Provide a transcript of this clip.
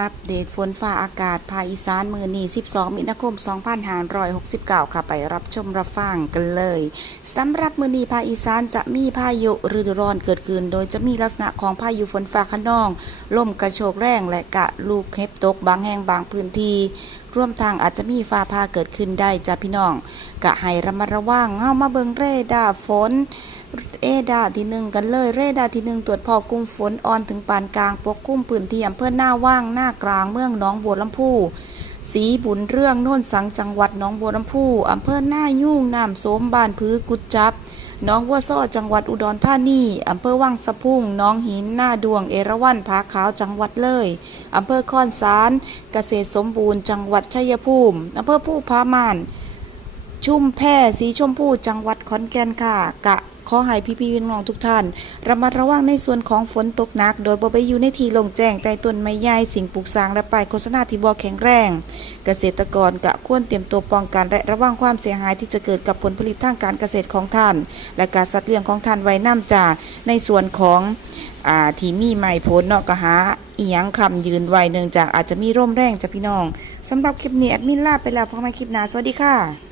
อัปเดตฝนฟ้าอากาศภาคอีสานมื้อนี้12มีนาคม2569ค่ะไปรับชมรับฟังกันเลยสำหรับมื้อนี้ภาคอีสานจะมีพายุฤดูร้อนเกิดขึ้นโดยจะมีลักษณะของพายุฝนฟ้าคะนองลมกระโชกแรงและกะลูกเห็บตกบางแห่งบางพื้นที่รวมทางอาจจะมีฟ้าผ่าเกิดขึ้นได้จ้ะพี่น้องกะให้ระมัดระวังเฮามาเบิ่งเรดาร์ฝนดาร์ที่1กันเลยเรดาร์ที่1ตรวจพบกลุ่มฝนอ่อนถึงปานกลางปกคลุมพื้นที่อำเภอหน้าว่างหน้ากลางเมืองหนองบัวลำพูศรีบุญเรื่องโน่นสังจังหวัดหนองบัวลำพูอำเภอหน้ายุ่งน้ำโสมบ้านพื้กุดจับหนองวัวซ้อจังหวัดอุดรธานีอำเภอวังสะพุงหนองหินหน้าดวงเอราวัณผาขาวจังหวัดเลยอำเภอคอนสารเกษตรสมบูรณ์จังหวัดชัยภูมิอำเภอผู้พามานชุมแพสีชมพูจังหวัดขอนแก่นค่ะกะขอให้พี่ๆน้องทุกท่านระมัดระวังในส่วนของฝนตกหนักโดยบ่ไปอยู่ในที่โล่งแจ้งใต้ต้นไม้ใหญ่สิ่งปลูกสร้างและป้ายโฆษณาที่บ่แข็งแรงเกษตรกรกะควรเตรียมตัวป้องกันและระวังความเสียหายที่จะเกิดกับผลผลิตทางการเกษตรของท่านและการสัตว์เลี้ยงของท่านไว้นำจากในส่วนของที่มีไม้ผลเนาะก็หาอีหยังคำยืนไว้เนื่องจากอาจจะมีร่มแรงจ้ะพี่น้องสำหรับคลิปนี้แอดมินลาไปแล้วพบกันใหม่คลิปหน้าสวัสดีค่ะ